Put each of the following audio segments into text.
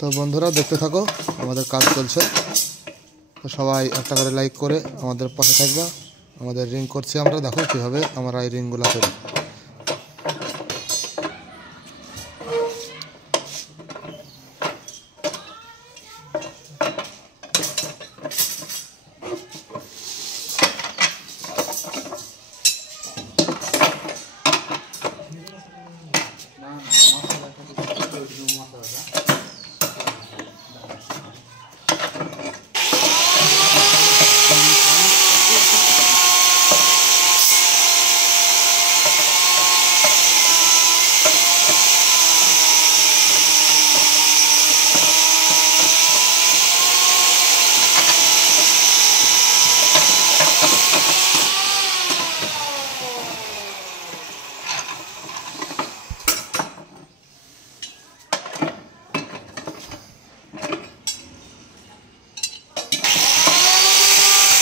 তো বন্ধুরা দেখতে থাকো, আমাদের কাজ চলছে। তো সবাই একটা করে লাইক করে আমাদের পাশে থাকবা। আমাদের রিং করছি আমরা, দেখো কীভাবে আমরা এই রিংগুলো করি।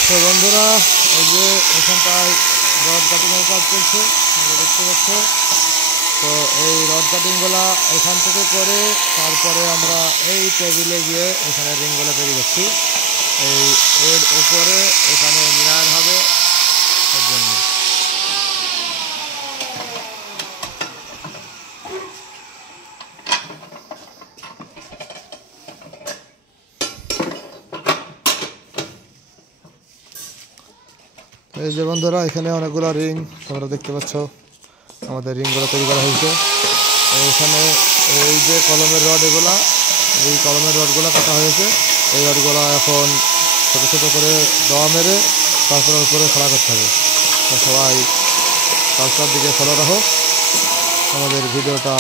তো বন্ধুরা, এই যে এখানটায় রড কাটিংয়ের কাজ চলছে, দেখতে পাচ্ছ। তো এই রড কাটিংগুলা এখান থেকে করে তারপরে আমরা এই টেবিলে গিয়ে এখানে রিংগুলো তৈরি করছি। এর উপরে এখানে মিনার হবে তার জন্য। এই যে বন্ধুরা, এখানে অনেকগুলো রিং তোমরা দেখতে পাচ্ছ, আমাদের রিংগুলো তৈরি করা হয়েছে। এখানে এই যে কলমের রড, এই কলমের রডগুলো কাটা হয়েছে। এই রডগুলো এখন ছোটো ছোটো করে দেওয়া মেরে তারপরে উপরে খোলা করতে হবে। তো সবাই কাজটার দিকে ফলো রাখো, আমাদের ভিডিওটা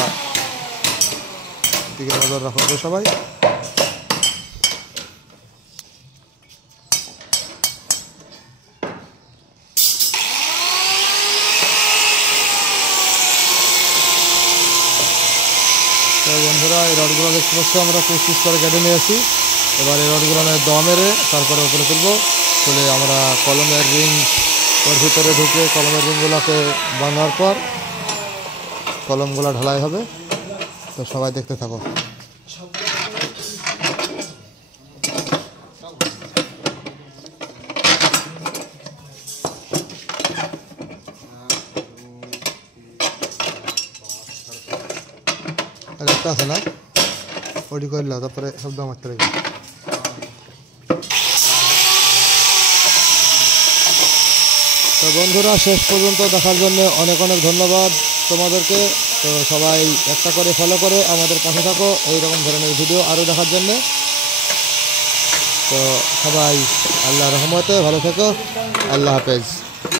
দিকে নজর রাখো সবাই। তো বন্ধুরা, এই রডগুলো দেখতে পাচ্ছ আমরা পিস করে কেটে নিয়েছি। এবার এই রডগুলো দম মেরে তারপরে উপরে তুলবো। তুলে আমরা কলমের রিং ওর ভিতরে ঢুকে কলমের রিংগুলোকে বাঁধার পর কলমগুলো ঢালাই হবে। তো সবাই দেখতে থাকো। আর একটা আছে না, ওটি করলাম তারপরে শব্দ মারতে লাগবে। তো বন্ধুরা, শেষ পর্যন্ত দেখার জন্য অনেক অনেক ধন্যবাদ তোমাদেরকে। তো সবাই একটা করে ফলো করে আমাদের পাশে থাকো এইরকম ধরনের ভিডিও আরও দেখার জন্য। তো সবাই আল্লাহর রহমতে ভালো থেকো। আল্লাহ হাফেজ।